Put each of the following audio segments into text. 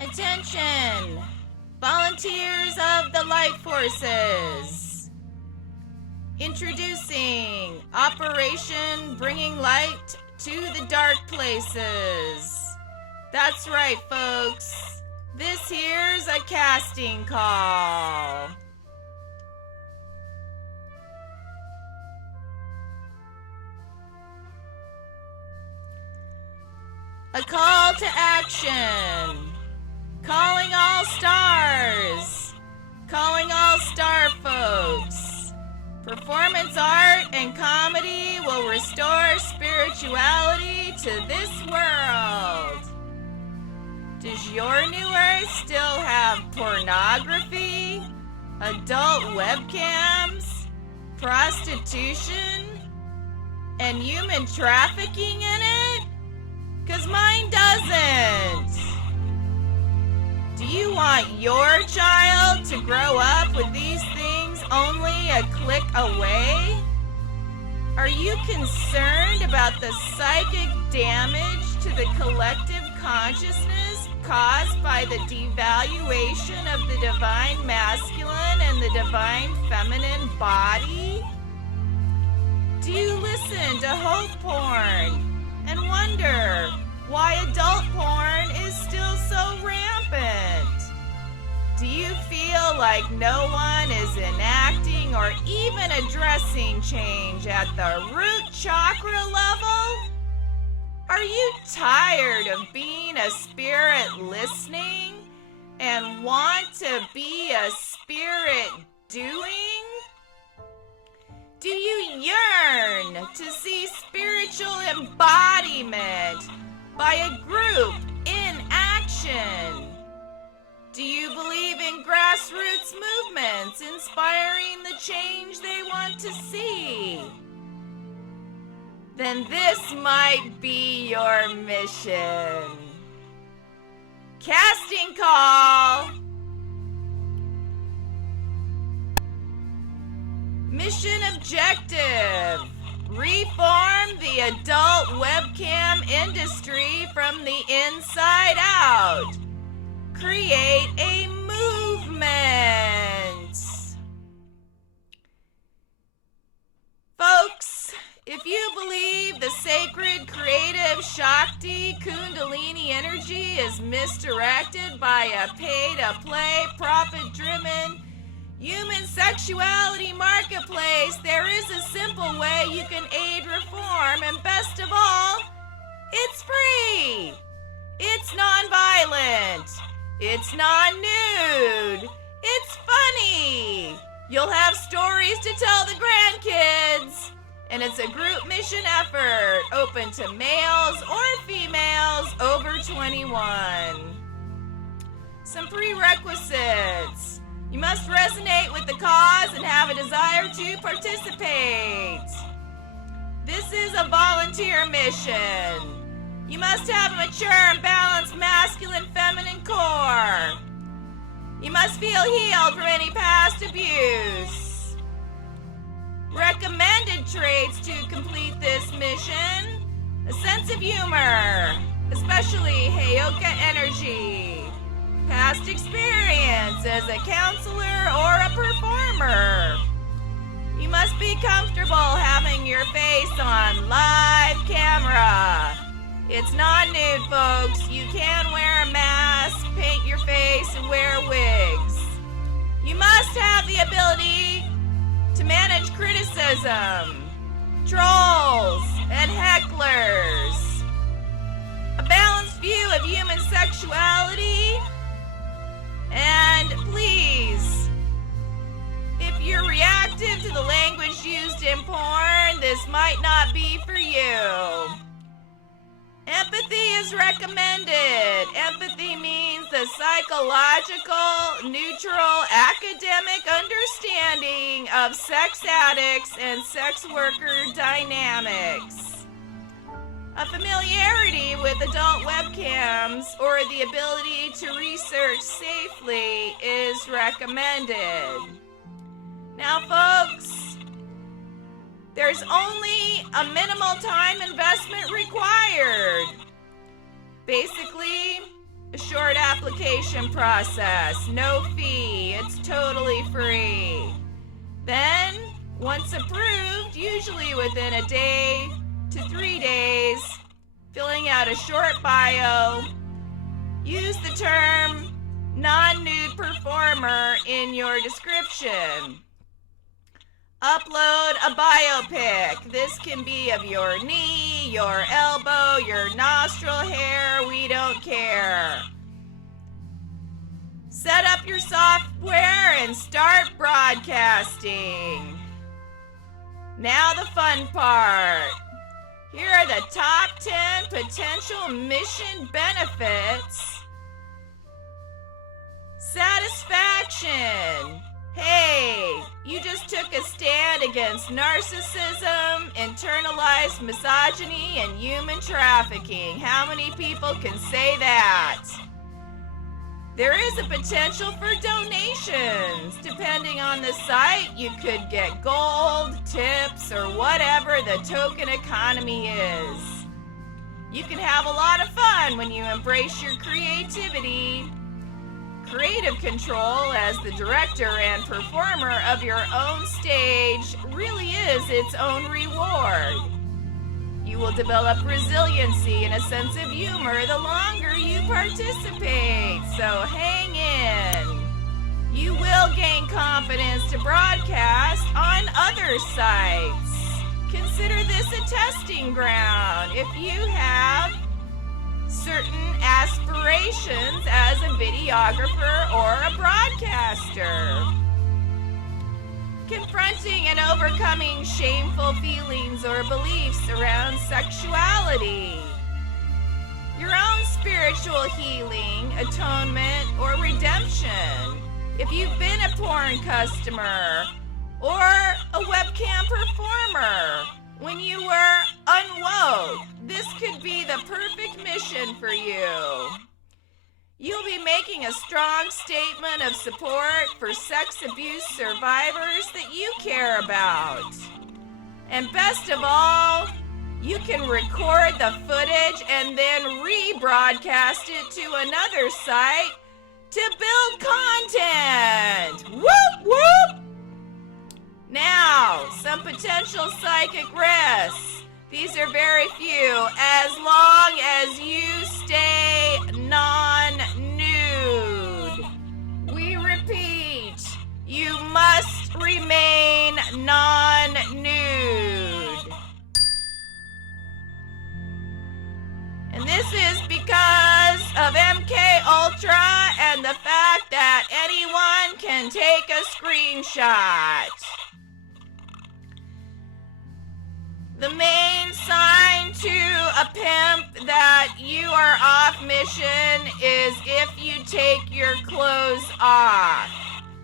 Attention, volunteers of the light forces. Introducing Operation Bringing Light to the Dark Places. That's right, folks. This here's a casting call. A call to action. Calling all stars. Calling all star folks. Performance art and comedy will restore spirituality to this world. Does your new earth still have pornography, adult webcams, prostitution, and human trafficking in it? 'Cause mine doesn't. Do you want your child to grow up with these things only a click away? Are you concerned about the psychic damage to the collective consciousness caused by the devaluation of the divine masculine and the divine feminine body? Do you listen to hope porn and wonder why adult porn is still so rampant? Do you feel like no one is enacting or even addressing change at the root chakra level? Are you tired of being a spirit listening and want to be a spirit doing? Do you yearn to see spiritual embodiment by a group in action? Do you believe in grassroots movements inspiring the change they want to see? Then this might be your mission. Casting call. Mission objective: reform the adult webcam industry from the inside out. Create a movement. Folks, if you believe the sacred creative Shakti Kundalini energy is misdirected by a pay-to-play, profit-driven human sexuality marketplace, there is a simple way you can aid reform, and best of all, it's free. It's non-violent. It's non-nude. It's funny. You'll have stories to tell the grandkids. And it's a group mission effort open to males or females over 21. Some prerequisites. You must resonate with the cause and have a desire to participate. This is a volunteer mission. You must have a mature and balanced masculine-feminine core. You must feel healed from any past abuse. Recommended traits to complete this mission: a sense of humor, especially Heyoka energy, past experience as a counselor or a performer. You must be comfortable having your face on live camera. It's not nude, folks. You can wear a mask, paint your face, and wear wigs. You must have the ability to manage criticism, trolls, and hecklers. A balanced view of human sexuality. And please, if you're reactive to the language used in porn, this might not be for you. Empathy is recommended. Empathy means the psychological, neutral, academic understanding of sex addicts and sex worker dynamics. A familiarity with adult webcams or the ability to research safely is recommended. Now, folks, there's only a minimal time investment required. Basically, a short application process, no fee, it's totally free. Then, once approved, usually within a day to 3 days, filling out a short bio, use the term non-nude performer in your description. Upload a biopic. This can be of your knee, your elbow, your nostril hair, we don't care. Set up your software and start broadcasting. Now the fun part. Here are the top 10 potential mission benefits. Satisfaction. Hey, you just took a stand against narcissism, internalized misogyny, and human trafficking. How many people can say that? There is a potential for donations. Depending on the site, you could get gold, tips, or whatever the token economy is. You can have a lot of fun when you embrace your creativity. Creative control as the director and performer of your own stage really is its own reward. You will develop resiliency and a sense of humor the longer you participate, so hang in. You will gain confidence to broadcast on other sites. Consider this a testing ground if you have certain aspirations as a videographer or a broadcaster. Confronting and overcoming shameful feelings or beliefs around sexuality. Your own spiritual healing, atonement, or redemption. If you've been a porn customer or a webcam performer when you were unwoke, this could be the perfect mission for you. You'll be making a strong statement of support for sex abuse survivors that you care about. And best of all, you can record the footage and then rebroadcast it to another site to build content. Whoop, whoop! Now, some potential psychic risks. These are very few, as long as you stay non-nude. We repeat, you must remain non-nude. And this is because of MK Ultra and the fact that anyone can take a screenshot. The main sign to a pimp that you are off mission is if you take your clothes off.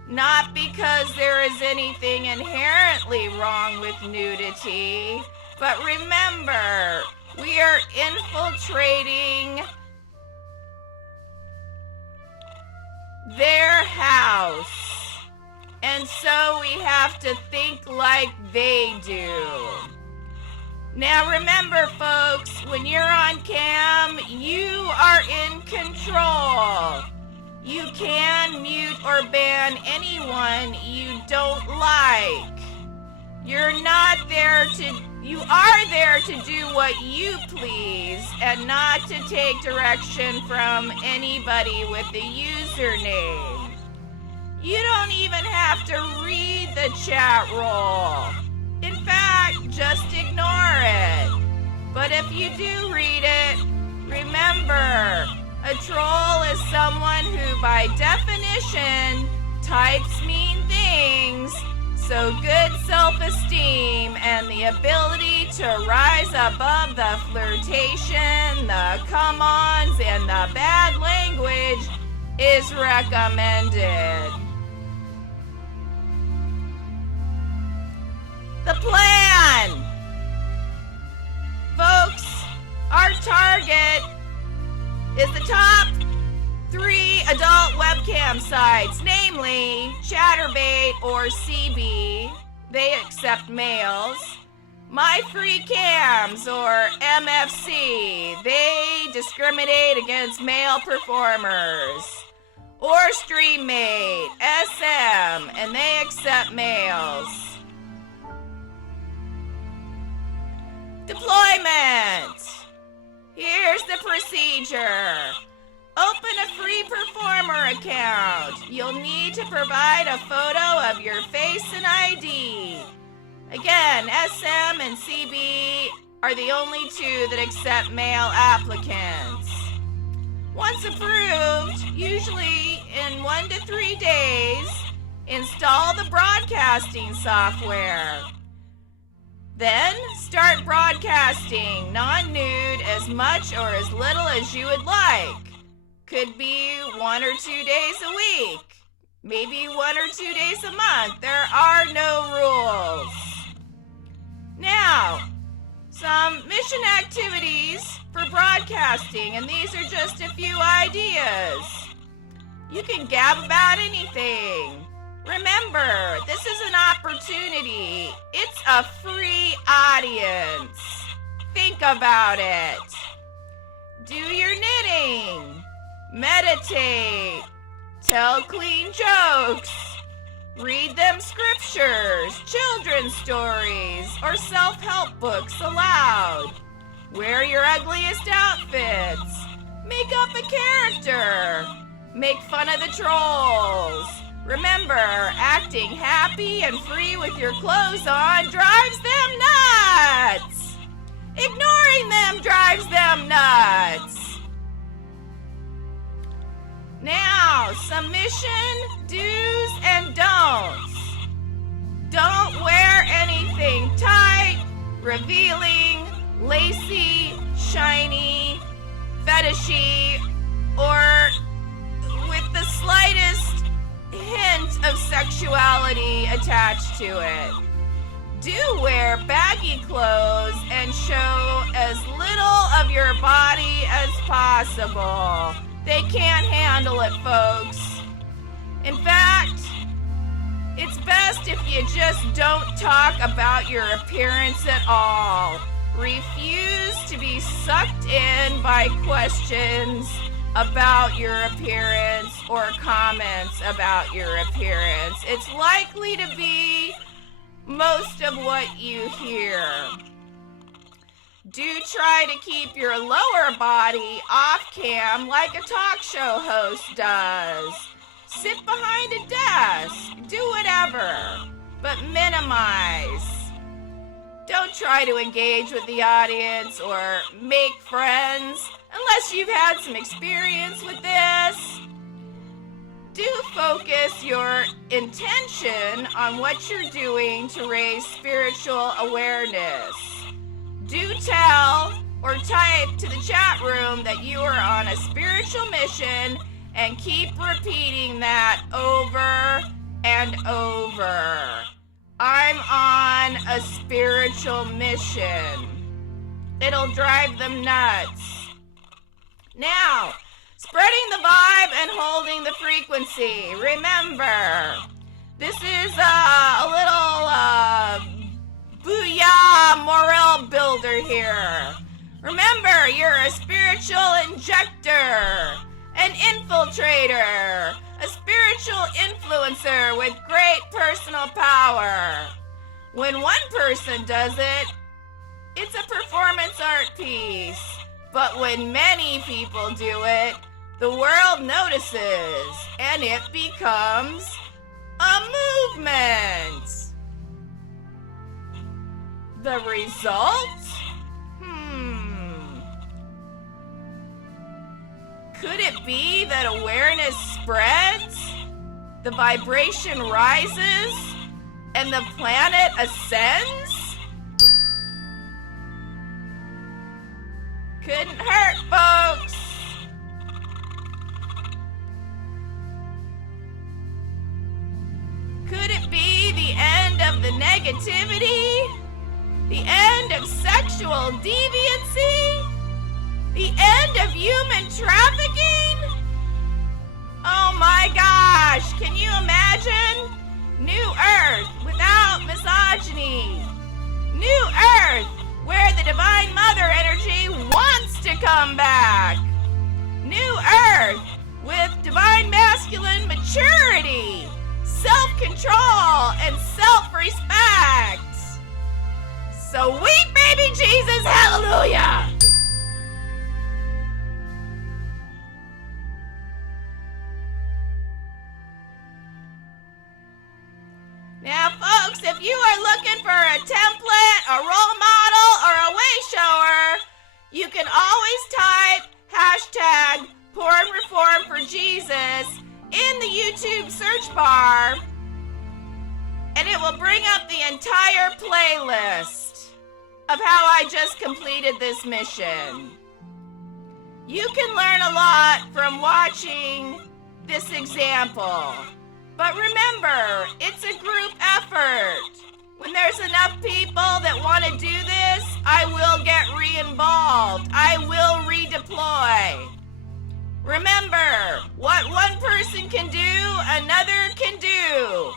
Not because there is anything inherently wrong with nudity, but remember, we are infiltrating their house. And so we have to think like they do. Now remember, folks, when you're on cam, you are in control. You can mute or ban anyone you don't like. You are there to do what you please and not to take direction from anybody with a username. You don't even have to read the chat roll. In fact, just ignore it. But if you do read it, remember, a troll is someone who, by definition, types mean things. So good self-esteem and the ability to rise above the flirtation, the come-ons, and the bad language is recommended. The plan! Folks, our target is the top 3 adult webcam sites, namely Chatterbait, mate or CB, they accept males. My Free Cams or MFC, they discriminate against male performers. Or Stream Mate, SM, and they accept males. Deployment. Here's the procedure. Open a free performer account. You'll need to provide a photo of your face and ID. Again, SM and CB are the only two that accept male applicants. Once approved, usually in 1 to 3 days, install the broadcasting software. Then start broadcasting non-nude as much or as little as you would like. Could be 1 or 2 days a week, maybe 1 or 2 days a month. There are no rules. Now, some mission activities for broadcasting, and these are just a few ideas. You can gab about anything. Remember, this is an opportunity. It's a free audience. Think about it. Do your knitting. Meditate. Tell clean jokes. Read them scriptures, children's stories, or self-help books aloud. Wear your ugliest outfits. Make up a character. Make fun of the trolls. Remember, acting happy and free with your clothes on drives them nuts. Ignoring them drives them nuts. Now, some mission do's and don'ts. Don't wear anything tight, revealing, lacy, shiny, fetishy, or with the slightest hint of sexuality attached to it. Do wear baggy clothes and show as little of your body as possible. They can't handle it, folks. In fact, it's best if you just don't talk about your appearance at all. Refuse to be sucked in by questions about your appearance or comments about your appearance. It's likely to be most of what you hear. Do try to keep your lower body off cam like a talk show host does. Sit behind a desk, do whatever, but minimize. Don't try to engage with the audience or make friends unless you've had some experience with this. Do focus your intention on what you're doing to raise spiritual awareness. Do tell or type to the chat room that you are on a spiritual mission and keep repeating that over and over. I'm on a spiritual mission. It'll drive them nuts. Now, spreading the vibe and holding the frequency. Remember, this is a little booyah morale builder here. Remember, you're a spiritual injector, an infiltrator, a spiritual influencer with great personal power. When one person does it, it's a performance art piece. But when many people do it, the world notices, and it becomes a movement. The result? Could it be that awareness spreads, the vibration rises, and the planet ascends? Couldn't hurt, folks. Could it be the end of the negativity? The end of sexual deviancy? The end of human trafficking? Oh my gosh, can you imagine? New the Divine Mother energy wants to come back. New Earth with Divine Masculine maturity, self-control, and self-respect. Sweet baby Jesus, hallelujah! Now, folks, if you are looking for a template, a role model, or a way shower, you can always type hashtag Porn Reform for Jesus in the YouTube search bar, and it will bring up the entire playlist of how I just completed this mission. You can learn a lot from watching this example. But remember, it's a group effort. When there's enough people that want to do this, I will get re-involved. I will redeploy. Remember, what one person can do, another can do.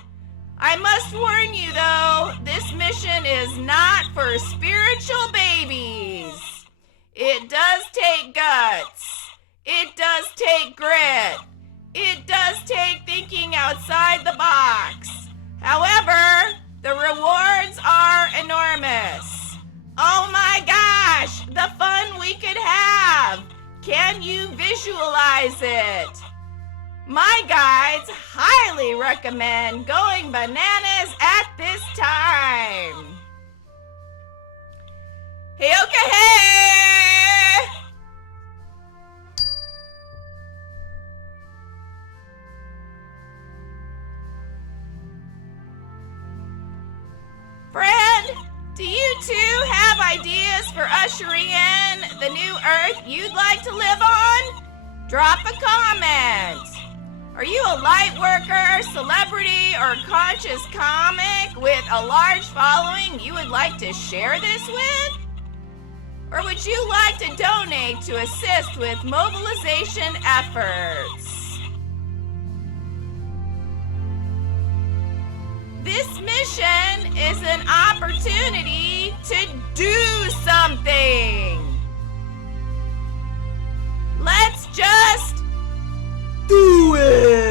I must warn you, though, this mission is not for spiritual babies. It does take guts. It does take grit. It does take thinking outside the box. However, the rewards are enormous. Oh my gosh, the fun we could have. Can you visualize it? My guides highly recommend going bananas at this time. Heyoka, hey! Friend, do you too have ideas for ushering in the new earth you'd like to live on? Drop a comment. Are you a light worker, celebrity, or conscious comic with a large following you would like to share this with? Or would you like to donate to assist with mobilization efforts? This mission is an opportunity to do something. Let's just do it.